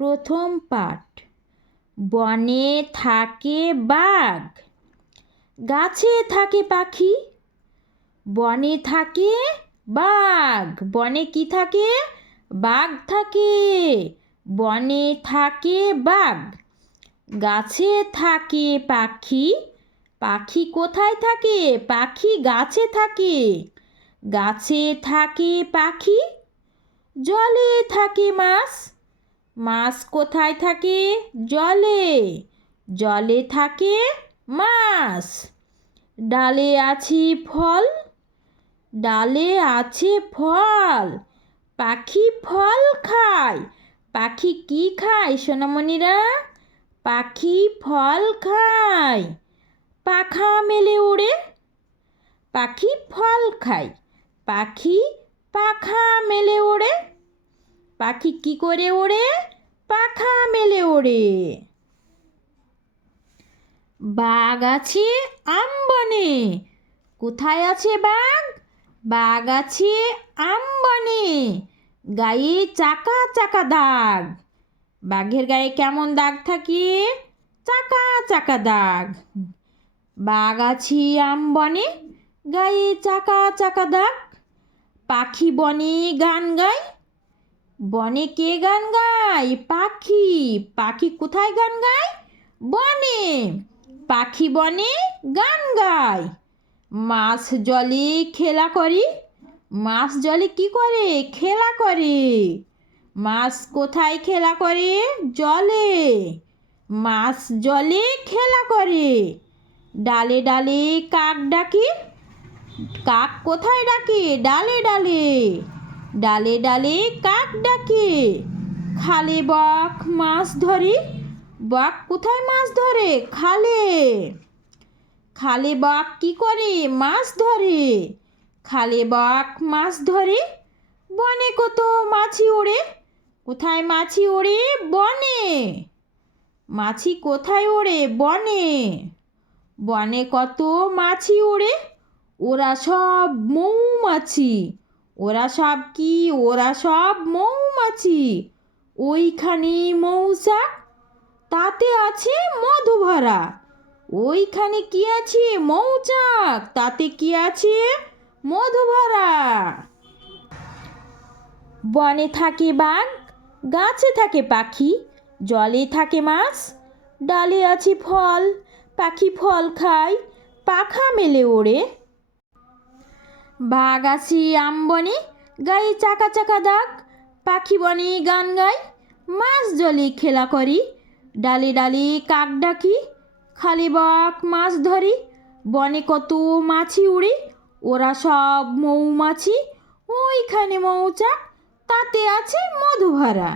প্রথম পাঠ। বনে থাকে বাঘ, গাছে থাকে পাখি। বনে থাকে বাঘ, বনে কি থাকে? বাঘ থাকে। বনে থাকে বাঘ, গাছে থাকে পাখি। পাখি কোথায় থাকে? পাখি গাছে থাকে। গাছে থাকে পাখি। জলে থাকে মাছ। মাছ কোথায় থাকে? জলে। জলে থাকে মাছ। ডালে আছে ফল। ডালে আছে ফল। পাখি ফল খায়। পাখি কি খায় সোনামণিরা? পাখি ফল খায়। পাখা মেলে ওড়ে। পাখি ফল খায়। পাখি পাখা মেলে ওড়ে। পাখি কি করে ওড়ে? পাখা মেলে ওড়ে। বাঘ আছে আম বনে। কোথায় আছে বাঘ? বাঘ আছে আম বনে। গায়ে চাকা চাকা দাগ। বাঘের গায়ে কেমন দাগ থাকে? চাকা চাকা দাগ। বাঘ আছে আম বনে, গায়ে চাকা চাকা দাগ। পাখি বনে গান গায়। বনে কে গান গায়? পাখি। পাখি কোথায় গান গায়? বনে। পাখি বনে গান গায়। মাছ জলে খেলা করে। মাছ জলে কি করে? খেলা করে। মাছ কোথায় খেলা করে? জলে। মাছ জলে খেলা করে। ডালে ডালে কাক ডাকে। কাক কোথায় ডাকে? ডালে ডালে। ডালে ডালে কাক ডাকে। খালে বক মাছ ধরে। বক কোথায় মাছ ধরে? খালে। খালে বক কি করে? মাছ ধরে। খালে বক মাছ ধরে। বনে কত মাছি ওড়ে। কোথায় মাছি ওড়ে? বনে। মাছি কোথায় ওড়ে? বনে। বনে কত মাছি ওড়ে। ওরা সব মৌমাছি। ওরা সব কি? ওরা সব মৌমাছি। ওইখানে মৌচাক, তাতে আছে মধু ভরা। ওইখানে কি আছে? মৌচাক, তাতে কি আছে? মধু ভরা। বনে থাকে বাঘ, গাছে থাকে পাখি। জলে থাকে মাছ, ডালে আছে ফল। পাখি ফল খায়, পাখা মেলে ওড়ে। বাঘ আছে আম বনে, গায়ে চাকা চাকা দাগ। পাখি বনে গান গায়, মাছ জলে খেলা করি। ডালে ডালে কাক ডাকি, খালে বক মাছ ধরে। বনে কত মাছি উড়ে। ওরা সব মৌমাছি। ওইখানে মৌচাক, তাতে আছে মধু ভরা।